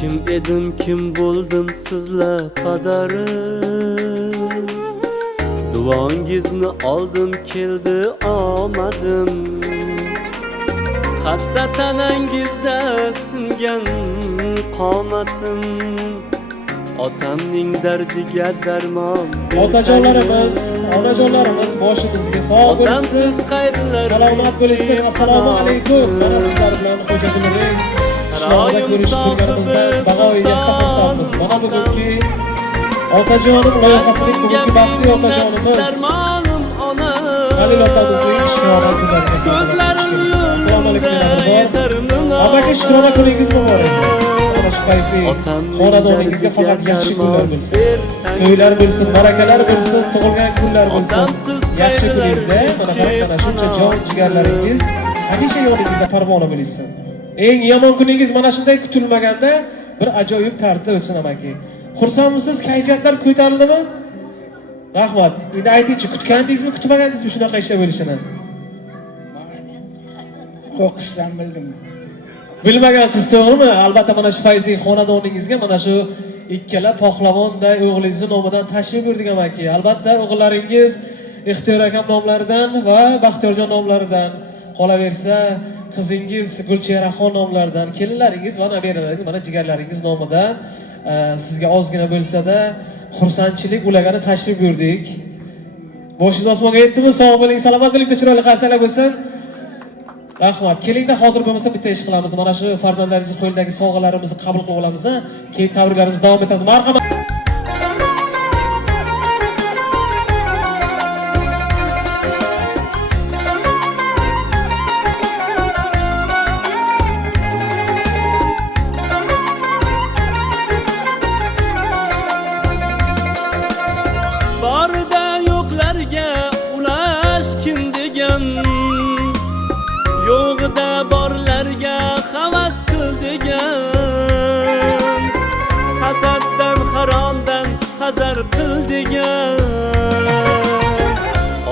Kim edim, kim bo'ldim sizlar qadari. Duongizni oldim, keldi omadim. Xasta tanangizda singan qomatim. Otamning dardiga darmon. Otajonlarimiz, onajonlarimiz boshimizga sog' bo'lsin. Otamsiz qayrilar. Salomat bo'lishsin. Assalomu alaykum. Mana sizlar bilan xo'jaligining Saroyim sohibi sulton. Mana bugungi otajonim loyihasining bugungi baxtli otajonimiz darmonim ona. Halil otamizning shiori kuzatgan. Ko'zlarim yo'lida yetarmin. Abaka shiori kuningiz muborak. Xonadoningizga faqat yaxshi kunlar bo'lsin. To'ylar bo'lsin, barakalar bo'lsin, tug'ilgan kunlar bo'lsin. Yaxshi kuningizda mana shuncha jon jigarlaringiz hamisha yoningizda parvona bo'lsin. Eng yomon kuningiz mana shunday kutilmaganda bir ajoyib tarzda o'tsin amaki. Xursandmisiz? Kayfiyatlar ko'tarildimi? Rahmat. Endi aytingchi, kutgandingizmi, kutmagandingizmi shunaqa ishlar bo'lishini? Qo'rqishdan bildim. Bilmagansiz, to'g'rimi? Albatta mana shu fayzli xonadoningizga mana shu ikkala pahlavonday o'g'lingizni nomidan tashrif buyurdik amaki. Albatta o'g'illaringiz Ixtiyor akam nomlaridan va Baxtiyorjon nomlaridan, qolaversa qizingiz Gulchehraxon nomlaridan, kelinlaringiz va nabiralaringiz mana jigarlaringiz nomidan sizga ozgina bo'lsa-da xursandchilik ulagani tashrif buyurdik. Boshingiz osmonga yetdimi? Sog' bo'ling, salomat bo'ling, chiroyli qarsalar bo'lsin. Rahmat. Kelingda hozir bo'lmasa bitta ish qilamiz. Mana shu farzandlaringiz qo'lidagi sovg'alarimizni qabul qilib olamiz, keyin tabriklarimizni davom etamiz. Marhamat. Borida yo'qlarga ulash kim degan. Yo'g'ida borlarga havas qil degan. Hasaddan, haromdan hazar qil degan.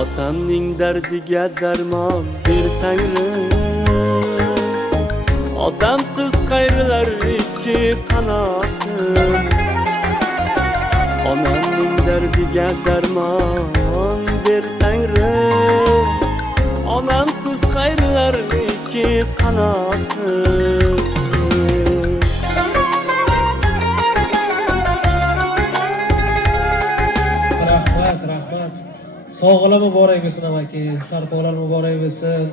Otamning dardiga darmon ber Tangrim. Odamsiz qayrilar ikki qanotim. Onamning dardiga darmon ber Tangrim. Onamsiz qayrilar ikki qanotim. Rahmat. Sog'lar muborak bo'lsin amaki, sarpolar muborak bo'lsin.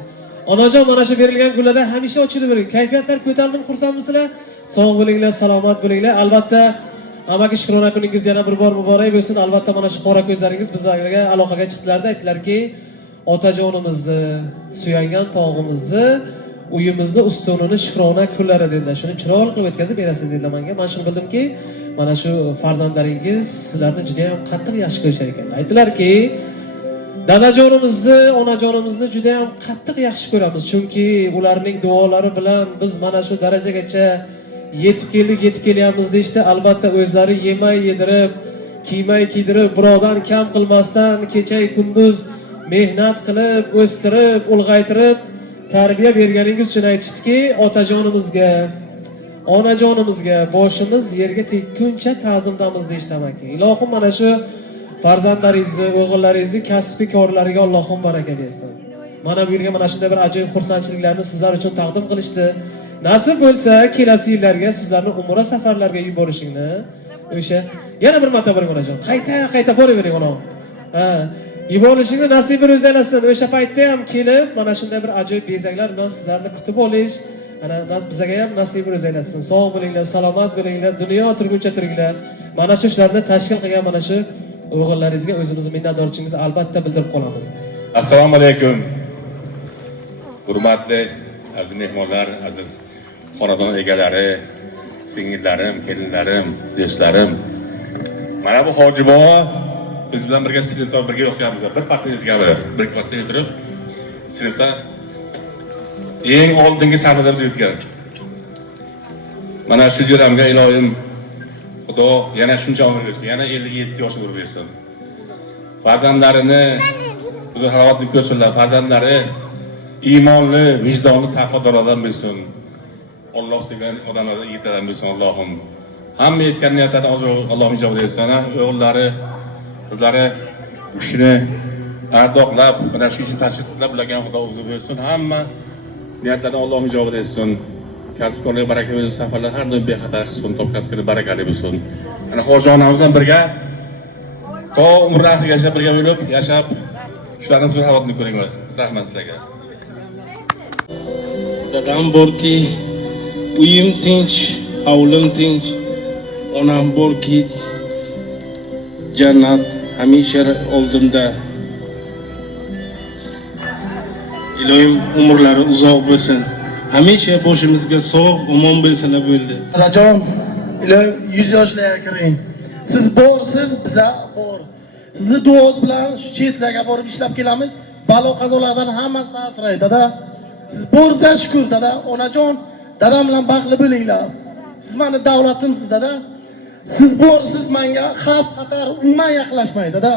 Onajon, mana shu berilgan gullarda hamisha ochilib yuring. Kayfiyatlar ko'tarildimi, xursandmisizlar? Sog' bo'linglar, salomat bo'linglar. Albatta amaki Shukrona kuningiz yana bir bor muborak bo'lsin. Albatta mana shu qora ko'zlaringiz bizlarga aloqaga chiqdilarda, aytdilarki, otajonimizni, suyangan tog'imizni, uyimizni ustunini Shukrona kunlari dedilar. Shuni chiroyli qilib o'tkazib berasiz dedilar menga. Men shuni bildimki, mana shu farzandlaringiz sizlarni juda ham qattiq yaxshi ko'rishar ekan. Aytdilarki, dadajonimizni, onajonimizni juda ham qattiq yaxshi ko'ramiz, chunki ularning duolari bilan biz mana shu darajagacha yetib kelyapmiz deyishdi. Albatta o'zlari yemay yedirib, kiymay kiydirib, birovdan kam qilmasdan kecha kunduz mehnat qilib, o'stirib, ulg'aytirib, tarbiya berganingiz uchun aytishdiki, otajonimizga, onajonimizga boshimiz yerga tekkuncha ta'zimdamiz deyishdi amaki. Ilohim mana shu farzandlaringizni, o'g'illaringizni kasbi korlariga Allohim baraka bersin. Mana bu yerga mana shunday bir ajoyib xursandchiliklarni sizlar uchun taqdim qilishdi. Nasib bo'lsa, kelasi yillarga sizlarni umra safarlarga yuborishingni, o'sha yana bir marta boring onajon. Qayta boravering ona. Yuborishingni nasibini o'zi aylasin. O'sha paytda ham kelib, mana shunday bir ajoyib bezaklar bilan sizlarni kutib olish, ana bizga ham nasibini o'zi aylasin. Sog' bo'linglar, salomat bo'linglar, dunyo turguncha turinglar. Mana shu ishlarni tashkil qilgan mana shu o'g'illaringizga o'zimiz minnatdorchiligimizni albatta bildirib qolamiz. Assalomu alaykum. Hurmatli aziz mehmonlar, aziz xonadon egalari, singillarim, kelinlarim, do'stlarim. Mana bu hoji bobo biz bilan birga sinfda birga o'qiganmiz. Bir partiyamizga bir partiyada o'tirib, sinfda eng oldingi sahnada o'tgan. Mana shu jo'ramga ilohim Xudo yana shuncha umr bersin, yana 57 yosh umr bersin. Farzandlarini uzun hayotni ko'rsinlar, farzandlari iymonli, vijdonli, taqvodorlardan bo'lsin. Alloh sevgan odamlardan yigitlardan bo'lsin Allohim. Hamma aytgan niyatlarni Allohim ijobat etsin. O'g'illari, qizlari bu kishini ardoqlab, mana shu ishni tashkil qilib ularga Xudo o'zi bersin. Hamma niyatlarni Allohim ijobat etsin. Kasb-korlarga baraka bersin, safarlar har doim bexatar qilsin, topkatga barakali bo'lsin. Ana hojijonimiz bilan birga to umr oxirigacha birga bo'lib, yashab, shularning huzur hayotini ko'ringlar. Rahmat sizlarga. Dadam borki, uyim tinch, hovlim tinch, onam borki, jannat hamisha oldimda. Ilohim umrlari uzoq bo'lsin. Hamisha boshimizga sog', omon bo'lsinlar bo'ldi. Dadajon, ilohim 100 yoshlarga kiring. Siz borsiz, biza bor. Sizni duoz bilan shu chetlarga borib ishlab kelamiz. Balo qazolardan hammasi asraydi, dada. Siz borsiz shukr, dada. Onajon, dadam bilan baxtli bo'linglar. Siz meni davlatimsiz, dada. Siz borsiz, menga xavf xatar umuman yaqinlashmaydi, dada.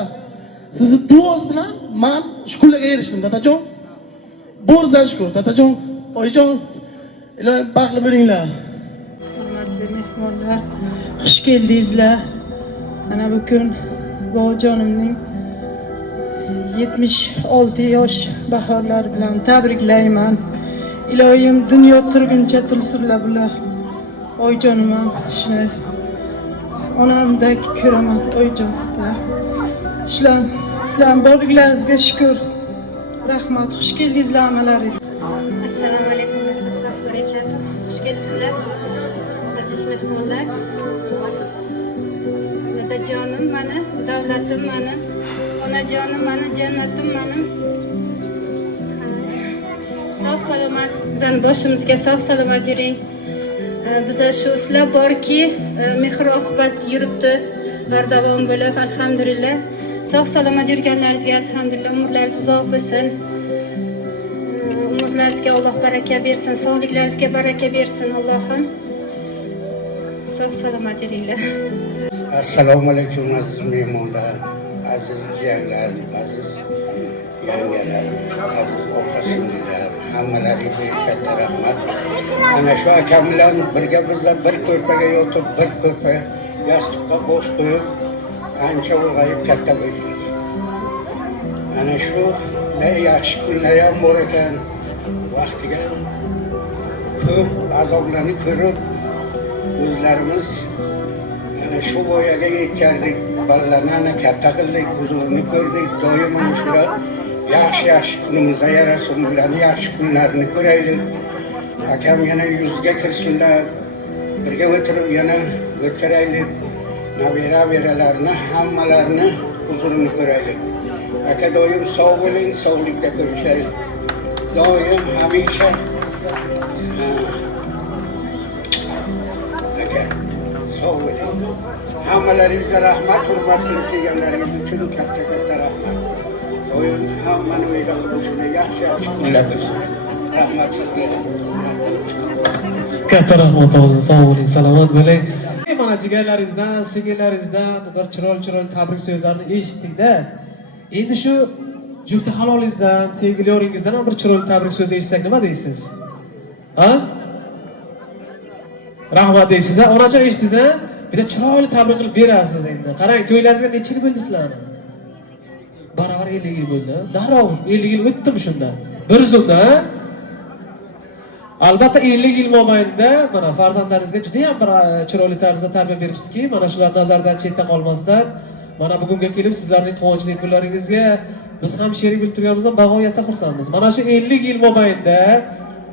Sizni duoz bilan men shukurlarga erishdim, dadajon. Borsiz shukr, dadajon. Oyijon, ilohim baxtli bo'linglar. Hurmatli mehmonlar, xush keldingizlar. Mana bugun bobojonimning 76 yosh bahorlari bilan tabriklayman. Ilohim dunyo turguncha tilsurlar bular. Oyijonim ham shuni onamdek ko'raman, oyijon sizlar. Sizlar borliklaringizga shukr. Rahmat, xush keldingizlar hammalaringiz. Assalomu alaykum va rahmatullohi va barakatuh. Xush kelibsizlar, aziz mehmonlar. Dadajonim mani, davlatim mani, onajonim mani, jannatim mani. Sog' salomat, bizning boshimizga sog' salomat yuring. Biza shu sizlar borki, mehr oqibat yuribdi, bardavom bo'lib, alhamdulillah. Sog' salomat yurganlaringizga alhamdulillah, umrlaringiz uzoq bo'lsin. Umrlaringizga Alloh baraka bersin, sog'liklaringizga baraka bersin Allohim. Sog' salomat yuringlar. Assalomu alaykum aziz mehmonlar, aziz jiyanlar, aziz yangalar, aziz opa-singillar, hammalariga katta rahmat. Ana shu akam bilan birga bizlar bir ko'rpaga yotib, bir ko'rpa yostiqqa bosh qo'yib, ancha ulg'ayib katta bo'ldik. Ana shu yaxshi kunlar ham bor ekan. Vaqtiga ko'p azoblarni ko'rib, o'zlarimiz ana shu voyaga yetgandik, bolalarni katta qildik, huzurini ko'rdik. Doim mana shular yaxshi kunimizga yarasin, ularni yaxshi kunlarini ko'raylik. Akam yana yuzga kirsinlar, birga o'tirib yana o'tiraylik. Nabira-beralarni hammalarini huzurini ko'raylik. Aka doim sog' bo'ling, sog'likda ko'rishaylik. Doim hamisha aka sog' bo'ling. Hammalaringizga rahmat, hurmatli kelganlaringiz uchun katta rahmat. Doim hammani o'yda qilishni yaxshi kunlar bo'lsin. Rahmat sizlarga. Katta rahmat o'g'lim, sog' bo'ling, salomat bo'ling. Mana jigarlaringizdan, singillaringizdan bir chiroyli tabrik so'zlarini eshitdik-da. Endi shu jufti halolingizdan, sevgili yoringizdan ham bir chiroyli tabrik so'zi eshitsak nima deysiz? Ha? Rahmat deysiz, onajon eshitdingiz, ha? Bir de chiroyli tabrik qilib berasiz endi. Qarang, to'ylaringizga necha yil bo'ldi sizlarning? Baravar 50 yil bo'ldi. Darrov 50 yil o'tdimi shunda? Bir zumda, ha? Albatta 50 yil mobaynida mana farzandlaringizga juda ham bir chiroyli tarzda tarbiya beribsizki, mana shular nazardan chetda qolmasdan, mana bugunga kelib sizlarning quvonchli kunlaringizga biz ham sherik bo'lib turganimizdan bag'oyatda xursandmiz. Mana shu 50 yil mobaynida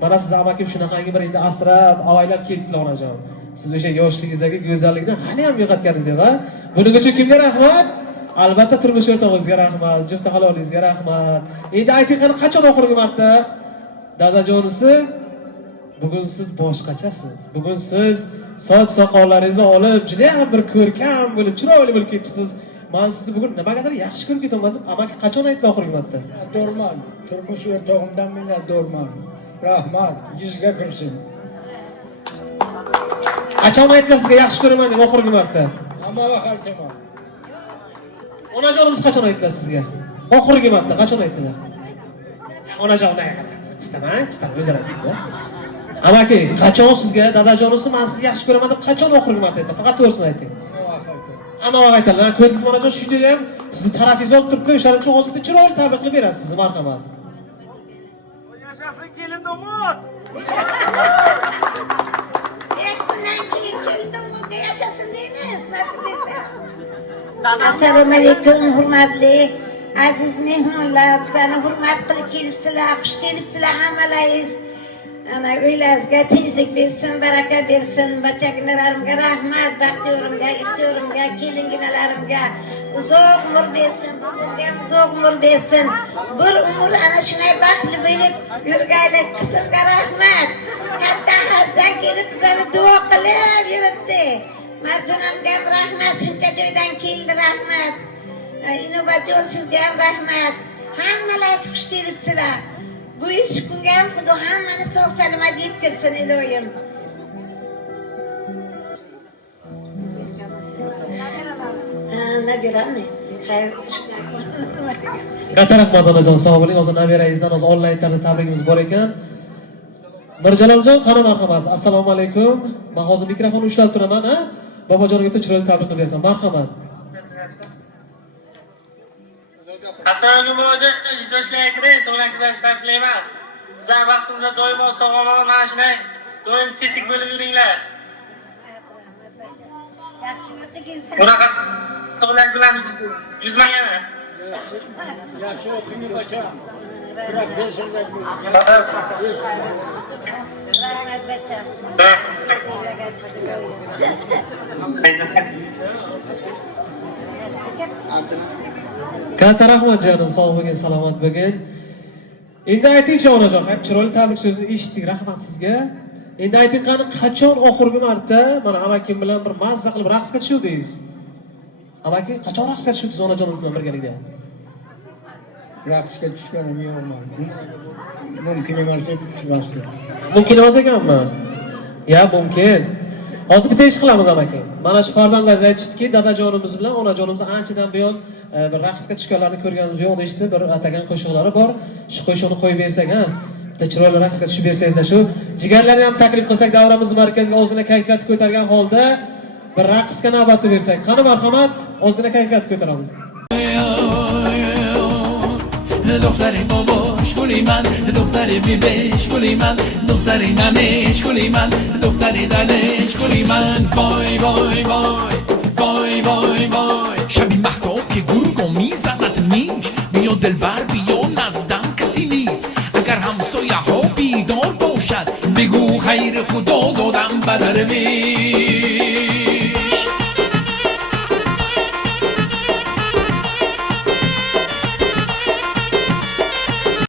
mana siz amakim shunaqangi bir endi asrab, avaylab kelibdilar onajon. Siz o'sha yoshligingizdagi go'zallikni hali ham yo'qotganingiz yo'q, ha? Buning uchun kimga rahmat? Albatta turmush o'rtog'ingizga rahmat, juft halolingizga rahmat. Endi ayting, qachon oxirgi marta dadajonisi bugun siz boshqachasiz. Bugun siz soch soqollaringizni olib, juda ham bir ko'rkam bo'lib, chiroyli bo'lib ketibsiz. Men sizni bugun nimagadir yaxshi ko'rib ketaman deb, amaki qachon aytdi oxirgi marta? Minnatdorman, turmush o'rtog'imdan minnatdorman. Rahmat, yuzga kirsin. Qachon aytdi sizga yaxshi ko'raman deb oxirgi marta? Hamma vaqt aytaman. Onajonimiz qachon aytdi sizga? Oxirgi marta qachon aytdilar? Onajon istamang, o'zlari aytdi. Amaki, qachon sizga dadajoningizni men sizni yaxshi ko'raman deb qachon oxirgi marta aytdi? Faqat to'g'risini ayting. Ana vaqt aytadilar. Ko'rdingiz manajon shu yerda ham sizni tarafingiz olib turibdi, o'shaning uchun hozir chiroyli tabrik qilib berasiz sizni, marhamat. Yashasın kelin domut. 5 kundan keyin kelin domutga yashasın deymiz, nasib etsa. Assalomu alaykum, hurmatli aziz mehmonlar, bizlarni hurmat qilib kelibsizlar, xush kelibsizlar hammalaringiz. Ana uylaringizga tinchlik bersin, baraka bersin. Bachakalarimga rahmat, baxtiyorimga, ixtiyorimga, kelinginalarimga uzoq umr bersin, bug'imga uzoq umr bersin. Bir umr ana shunday baxtli bo'lib yurgaylik, qizimga rahmat. Katta Hasan kelib bizlarni duo qilib yuribdi. Marjonamga ham rahmat, shuncha joydan keldi, rahmat. Inovatjon sizga ham rahmat. Hammalaringiz xush kelibsizlar. Bu ish kunga ham Xudo hammani sog' salomat yetkazsin iloyim. Nabirami? Xayr. Katta rahmat onajon, sog' bo'ling. Hozir nabirangizdan hozir onlayn tarzda tabrigimiz bor ekan. Mirjaloljon, qani marhamat. Assalomu alaykum. Men hozir mikrofonni ushlab turaman, ha? Bobojonga chiroyli tabrik qilib bersan. Marhamat. Assalomu alaykum. Yuzlashlar kiring, to'g'ridan tabriklayman. Bizlar vaqtimizda doimo sog'lom, mana shunday doim tetik bo'lib yuringlar. Yaxshi vaqtga kelsin. Bunaqa to'g'ridan bilan yuzmagani. Yaxshi o'qing bacha. Rahmat bacham. Katta rahmat jonim, sog' bo'lgin, salomat bo'lgin. Endi aytingchi onajon, chiroyli tabrik so'zini eshitdik, rahmat sizga. Endi ayting, qani qachon oxirgi marta mana amakim bilan bir mazza qilib raqsga tushuvdingiz? Amaki, qachon raqsga tushuvdingiz onajoningiz bilan birgalikda? Raqsga tushganim yo'qman. Mumkin emas deb tushmasdi. Mumkin emas ekanmi? Ya, mumkin. Hozir bitta ish qilamiz amaki. Mana shu farzandlar aytishdiki, dadajonimiz bilan onajonimiz anchadan buyon bir raqsga tushganlarni ko'rganimiz yo'q deyishdi. Bir atagan qo'shiqlari bor. Shu qo'shiqni qo'yib bersak, ha? Bitta chiroyli raqsga tushib bersangizlar, shu jigarlarni ham taklif qilsak, davramiz markaziga ozgina kayfiyat ko'targan holda bir raqsga navbatni bersak. Qani marhamat, ozgina kayfiyat ko'taramiz. دختری باباش گلی من دختری بیبیش گلی من دختری ننش گلی من دختری دلش گلی من وای وای وای وای وای وای شبی مهتاب که گرگو میزند نیش بیا دلبر بیا نزدم کسی نیست اگر همسایه ها بیدار باشد بگو خیر خدا دادم بدر وی